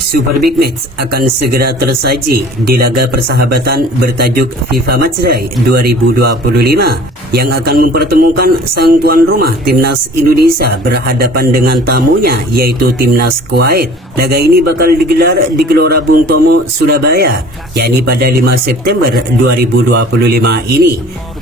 Super Big Match akan segera tersaji di laga persahabatan bertajuk FIFA Matchday 2025 yang akan mempertemukan sang tuan rumah Timnas Indonesia berhadapan dengan tamunya yaitu Timnas Kuwait. Laga ini bakal digelar di Gelora Bung Tomo, Surabaya, yakni pada 5 September 2025 ini.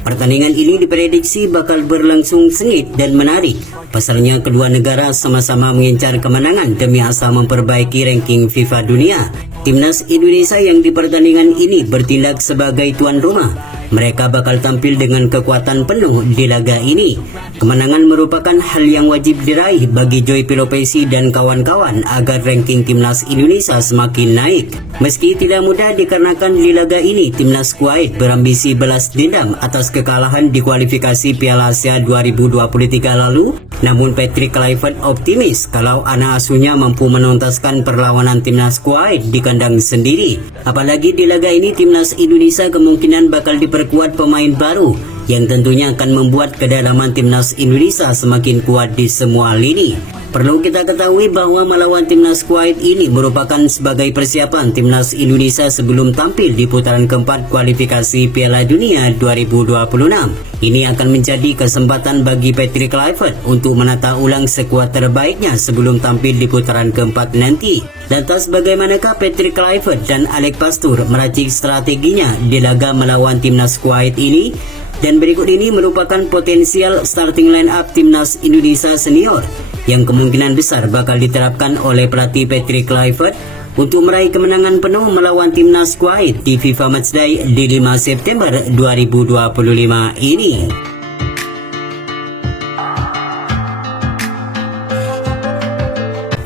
Pertandingan ini diprediksi bakal berlangsung sengit dan menarik. Pasalnya kedua negara sama-sama mengincar kemenangan demi asal memperbaiki ranking FIFA dunia. Timnas Indonesia yang di pertandingan ini bertindak sebagai tuan rumah. Mereka bakal tampil dengan kekuatan penuh di laga ini. Kemenangan merupakan hal yang wajib diraih bagi Joy Pelopesi dan kawan-kawan agar ranking Timnas Indonesia semakin naik. Meski tidak mudah dikarenakan di laga ini Timnas Kuwait berambisi balas dendam atas kekalahan di kualifikasi Piala Asia 2023 lalu, namun Patrick Kluivert optimis kalau anak asuhnya mampu menuntaskan perlawanan Timnas Kuwait di kandang sendiri. Apalagi di laga ini Timnas Indonesia kemungkinan bakal diperkuat pemain baru yang tentunya akan membuat kedalaman Timnas Indonesia semakin kuat di semua lini. Perlu kita ketahui bahwa melawan Timnas Kuwait ini merupakan sebagai persiapan Timnas Indonesia sebelum tampil di putaran keempat kualifikasi Piala Dunia 2026. Ini akan menjadi kesempatan bagi Patrick Kluivert untuk menata ulang skuad terbaiknya sebelum tampil di putaran keempat nanti. Lantas bagaimanakah Patrick Kluivert dan Alex Pastur meracik strateginya di laga melawan Timnas Kuwait ini? Dan berikut ini merupakan potensial starting line up Timnas Indonesia senior yang kemungkinan besar bakal diterapkan oleh pelatih Patrick Kluivert untuk meraih kemenangan penuh melawan Timnas Kuwait di FIFA Matchday di 5 September 2025 ini.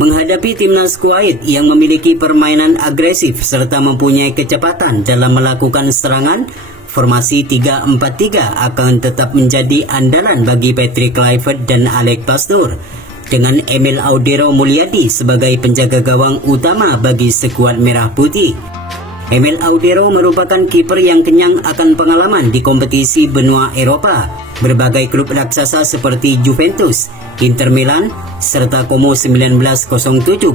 Menghadapi Timnas Kuwait yang memiliki permainan agresif serta mempunyai kecepatan dalam melakukan serangan, formasi 3-4-3 akan tetap menjadi andalan bagi Patrick Kluivert dan Alex Pastur, dengan Emil Audero Mulyadi sebagai penjaga gawang utama bagi skuad Merah Putih. Emil Audero merupakan kiper yang kenyang akan pengalaman di kompetisi benua Eropa. Berbagai klub raksasa seperti Juventus, Inter Milan, serta Como 1907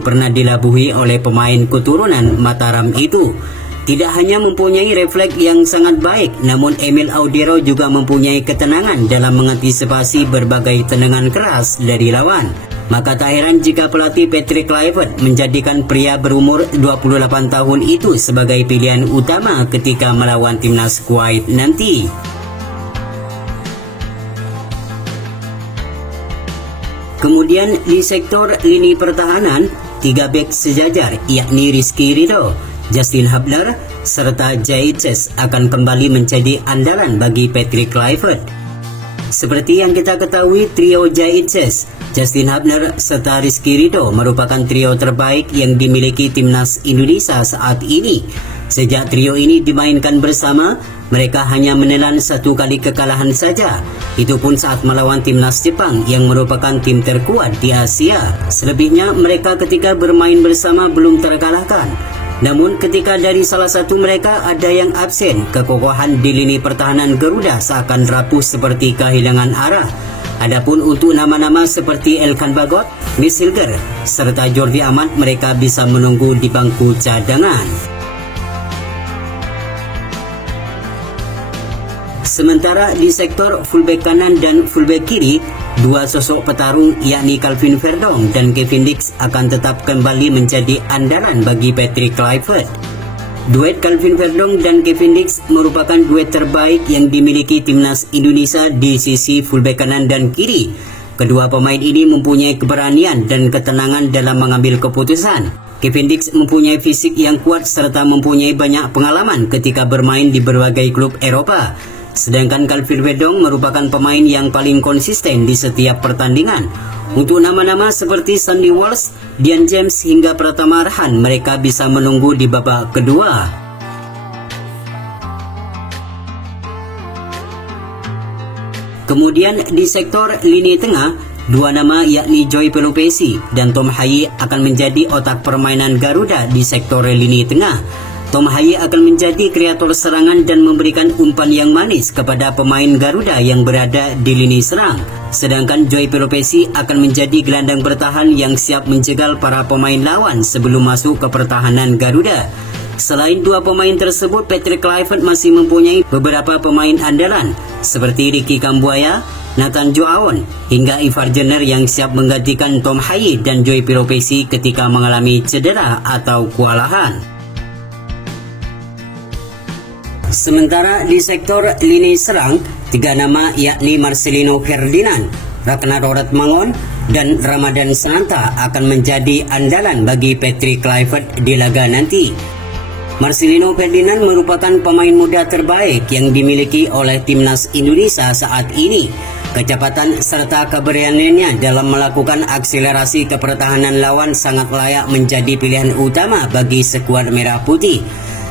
pernah dilabuhi oleh pemain keturunan Mataram itu. Tidak hanya mempunyai refleks yang sangat baik, namun Emil Audero juga mempunyai ketenangan dalam mengantisipasi berbagai tendangan keras dari lawan. Maka tak heran jika pelatih Patrick Kluivert menjadikan pria berumur 28 tahun itu sebagai pilihan utama ketika melawan Timnas Kuwait nanti. Kemudian di sektor lini pertahanan, 3 bek sejajar yakni Rizky Ridho, Justin Hubner, serta Jaiches akan kembali menjadi andalan bagi Patrick Kluivert. Seperti yang kita ketahui, trio Jaiches, Justin Hubner, serta Rizky Ridho merupakan trio terbaik yang dimiliki Timnas Indonesia saat ini. Sejak trio ini dimainkan bersama, mereka hanya menelan 1 kali kekalahan saja. Itu pun saat melawan Timnas Jepang yang merupakan tim terkuat di Asia. Selebihnya mereka ketika bermain bersama belum terkalahkan. Namun ketika dari salah satu mereka ada yang absen, kekokohan di lini pertahanan Garuda seakan rapuh seperti kehilangan arah. Adapun untuk nama-nama seperti Elkan Bagot, Miss Hilger, serta Jordi Amat, mereka bisa menunggu di bangku cadangan. Sementara di sektor fullback kanan dan fullback kiri, 2 sosok petarung yakni Calvin Verdong dan Kevin Dix akan tetap kembali menjadi andalan bagi Patrick Kluivert. Duet Calvin Verdong dan Kevin Dix merupakan duet terbaik yang dimiliki Timnas Indonesia di sisi fullback kanan dan kiri. Kedua pemain ini mempunyai keberanian dan ketenangan dalam mengambil keputusan. Kevin Dix mempunyai fisik yang kuat serta mempunyai banyak pengalaman ketika bermain di berbagai klub Eropa. Sedangkan Calvin Verdong merupakan pemain yang paling konsisten di setiap pertandingan. Untuk nama-nama seperti Sandy Walsh, Dian James hingga Pratama Arhan, mereka bisa menunggu di babak kedua. Kemudian di sektor lini tengah, 2 nama yakni Joy Pelopesi dan Tom Hayi akan menjadi otak permainan Garuda di sektor lini tengah. Tom Haye akan menjadi kreator serangan dan memberikan umpan yang manis kepada pemain Garuda yang berada di lini serang. Sedangkan Joy Pelopesi akan menjadi gelandang bertahan yang siap menjegal para pemain lawan sebelum masuk ke pertahanan Garuda. Selain dua pemain tersebut, Patrick Kluivert masih mempunyai beberapa pemain andalan seperti Ricky Kambuaya, Nathan Joaon, hingga Ivar Jenner yang siap menggantikan Tom Haye dan Joy Pelopesi ketika mengalami cedera atau kewalahan. Sementara di sektor lini serang, 3 nama yakni Marcelino Ferdinand, Ragnar Oratmangun, dan Ramadan Sananta akan menjadi andalan bagi Patrick Kluivert di laga nanti. Marcelino Ferdinand merupakan pemain muda terbaik yang dimiliki oleh timnas Indonesia saat ini. Kecepatan serta keberaniannya dalam melakukan akselerasi ke pertahanan lawan sangat layak menjadi pilihan utama bagi skuad merah putih.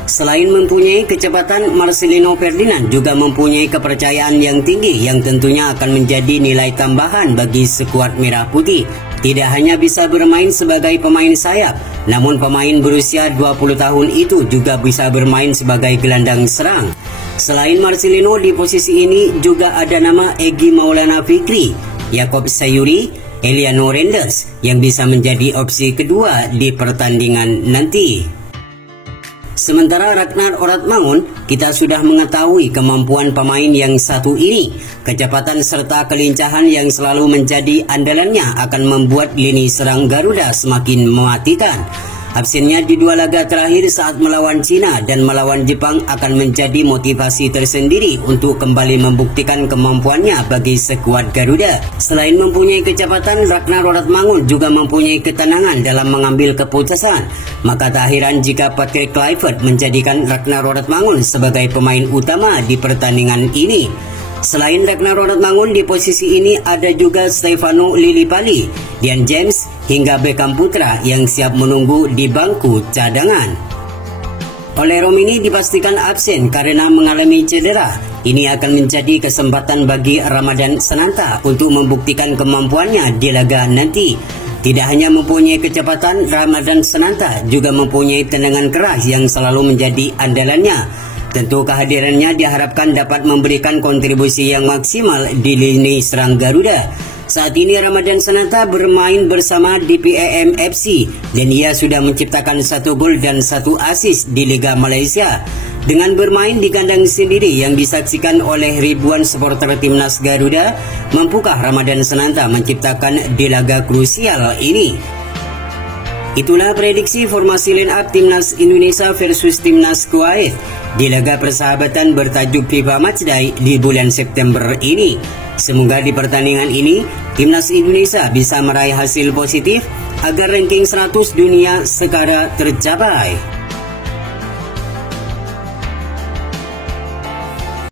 Selain mempunyai kecepatan, Marcelino Ferdinand juga mempunyai kepercayaan yang tinggi yang tentunya akan menjadi nilai tambahan bagi skuad merah putih. Tidak hanya bisa bermain sebagai pemain sayap, namun pemain berusia 20 tahun itu juga bisa bermain sebagai gelandang serang. Selain Marcelino, di posisi ini juga ada nama Egy Maulana Fikri, Yaakob Sayuri, Eliano Renders yang bisa menjadi opsi kedua di pertandingan nanti. Sementara Ragnar Oratmangun, kita sudah mengetahui kemampuan pemain yang satu ini. Kecepatan serta kelincahan yang selalu menjadi andalannya akan membuat lini serang Garuda semakin mematikan. Absennya di 2 laga terakhir saat melawan Cina dan melawan Jepang akan menjadi motivasi tersendiri untuk kembali membuktikan kemampuannya bagi skuad Garuda. Selain mempunyai kecepatan, Ragnar Oratmangun juga mempunyai ketenangan dalam mengambil keputusan. Maka tak heran jika Patrick Kluivert menjadikan Ragnar Oratmangun sebagai pemain utama di pertandingan ini. Selain Ragnar Oratmangun, di posisi ini ada juga Stefano Lillipali, Dian James, hingga Beckham Putra yang siap menunggu di bangku cadangan. Oleh Romini dipastikan absen karena mengalami cedera. Ini akan menjadi kesempatan bagi Ramadan Sananta untuk membuktikan kemampuannya di laga nanti. Tidak hanya mempunyai kecepatan, Ramadan Sananta juga mempunyai tendangan keras yang selalu menjadi andalannya. Tentu kehadirannya diharapkan dapat memberikan kontribusi yang maksimal di lini serang Garuda. Saat ini Ramadan Sananta bermain bersama DPAM FC dan ia sudah menciptakan 1 gol dan 1 assist di Liga Malaysia. Dengan bermain di kandang sendiri yang disaksikan oleh ribuan supporter timnas Garuda, mampukah Ramadan Sananta menciptakan di laga krusial ini? Itulah prediksi formasi line up timnas Indonesia versus timnas Kuwait di laga persahabatan bertajuk FIFA Matchday di bulan September ini. Semoga di pertandingan ini timnas Indonesia bisa meraih hasil positif agar ranking 100 dunia segera tercapai.